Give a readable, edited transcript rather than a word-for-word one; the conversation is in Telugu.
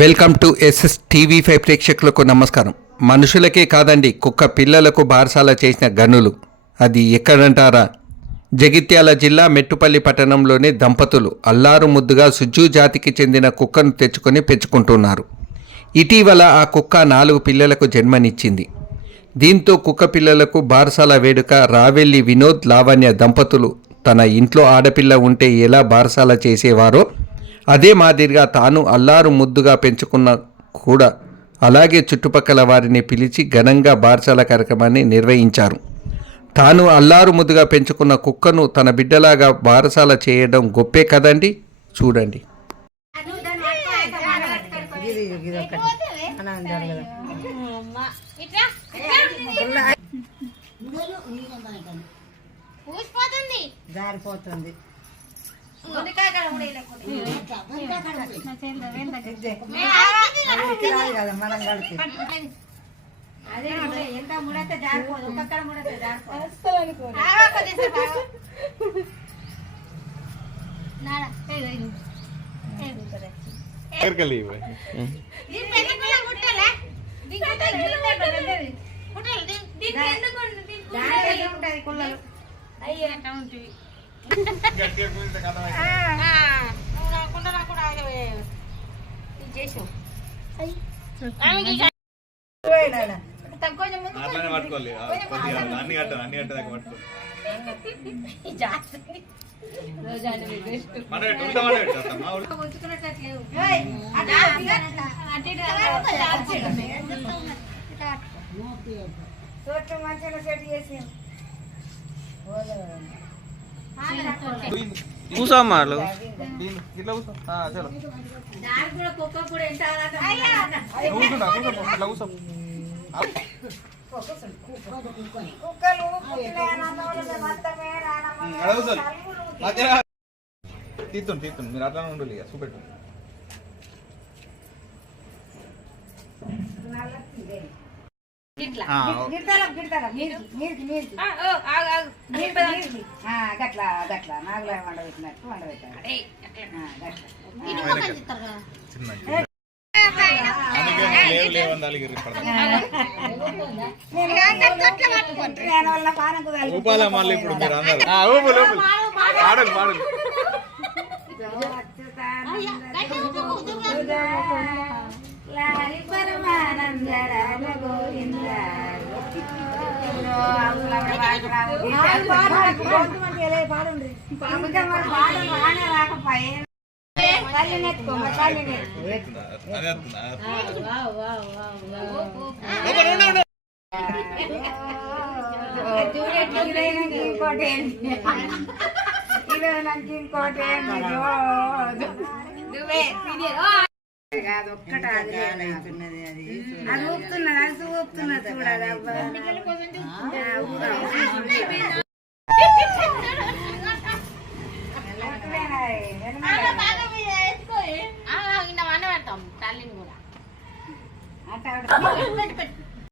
వెల్కమ్ టు ఎస్ఎస్ టీవీ5 ప్రేక్షకులకు నమస్కారం. మనుషులకే కాదండి, కుక్క పిల్లలకు బారసాల చేసిన గనులు అది ఎక్కడంటారా? జగిత్యాల జిల్లా మెట్టుపల్లి పట్టణంలోని దంపతులు అల్లారు ముద్దుగా సుజ్జు జాతికి చెందిన కుక్కను తెచ్చుకొని పెంచుకుంటున్నారు. ఇటీవల ఆ కుక్క 4 పిల్లలకు జన్మనిచ్చింది. దీంతో కుక్క పిల్లలకు బారసాల వేడుక రావెల్లి వినోద్ లావణ్య దంపతులు తన ఇంట్లో ఆడపిల్ల ఉంటే ఎలా బారసాల చేసేవారో అదే మాదిరిగా తాను అల్లారు ముద్దుగా పెంచుకున్న కూడా అలాగే చుట్టుపక్కల వారిని పిలిచి ఘనంగా బారసాల కార్యక్రమాన్ని నిర్వహించారు. తాను అల్లారు ముద్దుగా పెంచుకున్న కుక్కను తన బిడ్డలాగా బారసాల చేయడం గొప్పే కదండి. చూడండి. జారిపోతుంది. మనం కలిసి ఎంత ముడైతే జారిపోదు, ఒక్కడ ముడైతే జారిపోదు. కూసా మాలు తీస్తుంది మీరు అట్లా ఉండాలి. చూపెట్టు గట్లా గట్లా నాగులా వండబెట్టినట్టు వండబెట్టాలి. ఒక్కట అది ఊపుతున్నది, అది ఊపుతున్నది చూడాలి. అట్లా